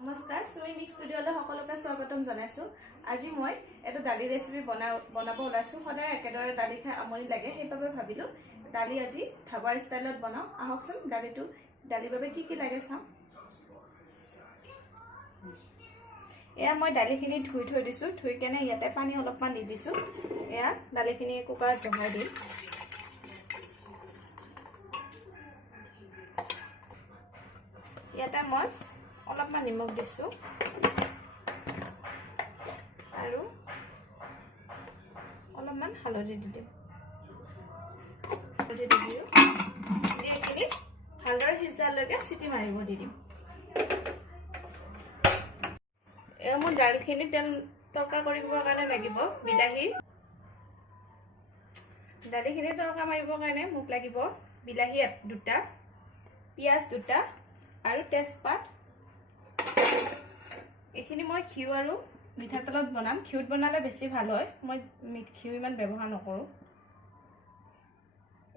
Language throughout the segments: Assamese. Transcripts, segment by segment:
নমস্কাৰ সুমি মিক্স ষ্টুডিঅ'লৈ সকলোকে স্বাগতম জনাইছো। আজি মই এটা দালি ৰেচিপি বনাব ওলাইছো। সদায় একেদৰে দালি খাই আমনি লাগে, সেইবাবে ভাবিলো দালি আজি ধাবাৰ ষ্টাইলত বনাও। আহকচোন দালিৰ বাবে কি লাগে চাওঁ। এয়া মই দালিখিনি ধুই থৈ দিছো। ধুই কেনে ইয়াতে পানী অলপমান দি দিছো। এয়া দালিখিনি কুকাৰত বহাই দিম। ইয়াতে মই অলপমান নিমখ দিছো আৰু অলপমান হালধি দি দিম। এইখিনি ভালদৰে সিজালৈকে চিটি মাৰিব দি দিম। এয়া মোৰ দালিখিনি তেল তৰকা কৰিবৰ কাৰণে লাগিব বিলাহী। দালিখিনি তৰকা মাৰিবৰ কাৰণে মোক লাগিব বিলাহী দুটা, পিঁয়াজ দুটা আৰু তেজপাত। এইখিনি মই ঘিউ আৰু মিঠাতেলত বনাম। ঘিউত বনালে বেছি ভাল হয়। মই ঘিউ ইমান ব্যৱহাৰ নকৰোঁ।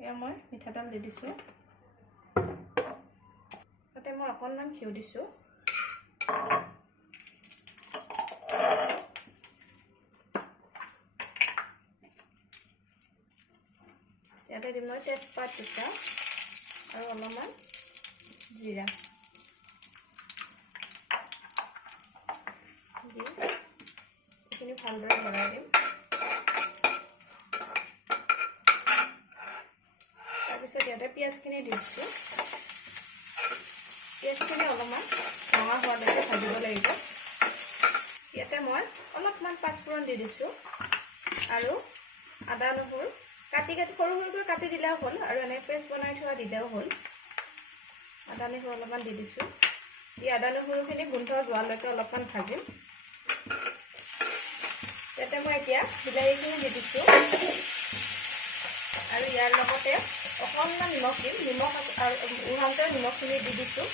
এয়া মই মিঠাতেল দি দিছোঁ। তাতে মই অকণমান ঘিউ দিছোঁ। ইয়াতে দিম মই তেজপাত দুটা আৰু অলপমান জিৰা। এইখিনি ভালদৰে বনাই দিম। তাৰপিছত ইয়াতে পিঁয়াজখিনি দি দিছোঁ। পিঁয়াজখিনি অলপমান ৰঙা হোৱালৈকে ভাজিব লাগিব। ইয়াতে মই অলপমান পাঁচফোৰণ দি দিছোঁ আৰু আদা নহৰু কাটি সৰু সৰুকৈ কাটি দিলেও হ'ল আৰু এনে পেষ্ট বনাই থোৱা দিলেও হ'ল। আদা নহৰু অলপমান দি দিছোঁ। এই আদা নহৰুখিনি গোন্ধ যোৱালৈকে অলপমান ভাজিম। ইয়াতে মই এতিয়া বিলাহীখিনি দি দিছোঁ আৰু ইয়াৰ লগতে অকণমান নিমখ দিম। উহাওঁতে নিমখখিনি দি দিছোঁ।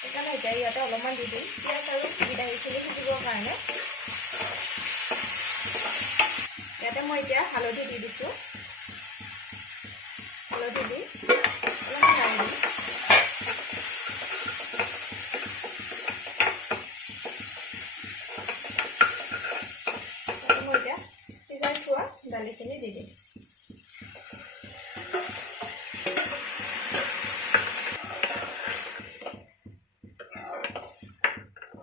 সেইকাৰণে এতিয়া ইয়াতে অলপমান দি দিম পিঁয়াজ আৰু বিলাহীখিনি সিজিবৰ কাৰণে। ইয়াতে মই এতিয়া হালধি দি দিছোঁ। হালধি দি অলপমান লাৰি দিম। মই এতিয়া সিজাই থোৱা দালিখিনি দি দিম।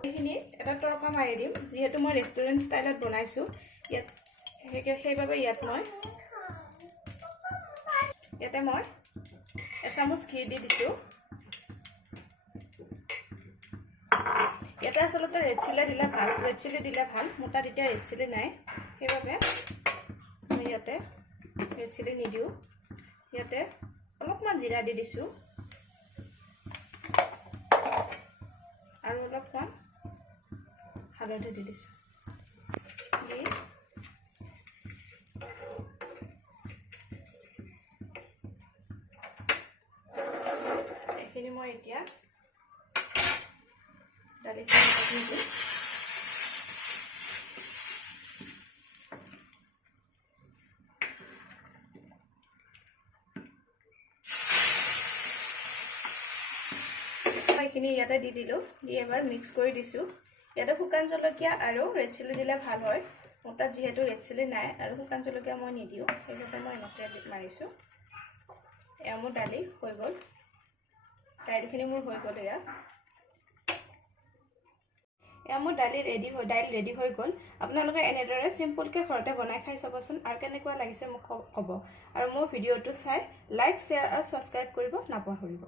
এইখিনি এটা তৰকা মাৰি দিম। যিহেতু মই ৰেষ্টুৰেণ্ট ষ্টাইলত বনাইছোঁ সেইবাবে ইয়াতে মই এচামুচ ঘি দি দিছোঁ। ইয়াতে আচলতে ৰেড চিলি দিলে ভাল। মোৰ তাত এতিয়া ৰেড চিলি নাই, সেইবাবে মই ইয়াতে ৰেড চিলি নিদিওঁ। ইয়াতে অলপমান জিৰা দি দিছোঁ আৰু অলপমান হালধি দি দিছোঁ। এইখিনি মই এতিয়া দালিখিনি দি দিম। এইখিনি ইয়াতে দি দিলোঁ। দি এবাৰ মিক্স কৰি দিছোঁ। ইয়াতে শুকান জলকীয়া আৰু ৰেড চিলি দিলে ভাল হয়। মোৰ তাত যিহেতু ৰেড চিলি নাই আৰু শুকান জলকীয়া মই নিদিওঁ, সেইবাবে মই এনেকৈ মাৰিছোঁ। এয়া মোৰ দালি হৈ গ'ল। দাইলখিনি মোৰ হৈ গ'ল। এয়া মোৰ দাইল ৰেডি হৈ গ'ল। আপোনালোকে এনেদৰে চিম্পুলকৈ ঘৰতে বনাই খাই চাবচোন আৰু কেনেকুৱা লাগিছে মোক ক'ব। আৰু মোৰ ভিডিঅ'টো চাই লাইক, শ্বেয়াৰ আৰু ছাবস্ক্ৰাইব কৰিব নাপাহৰিব।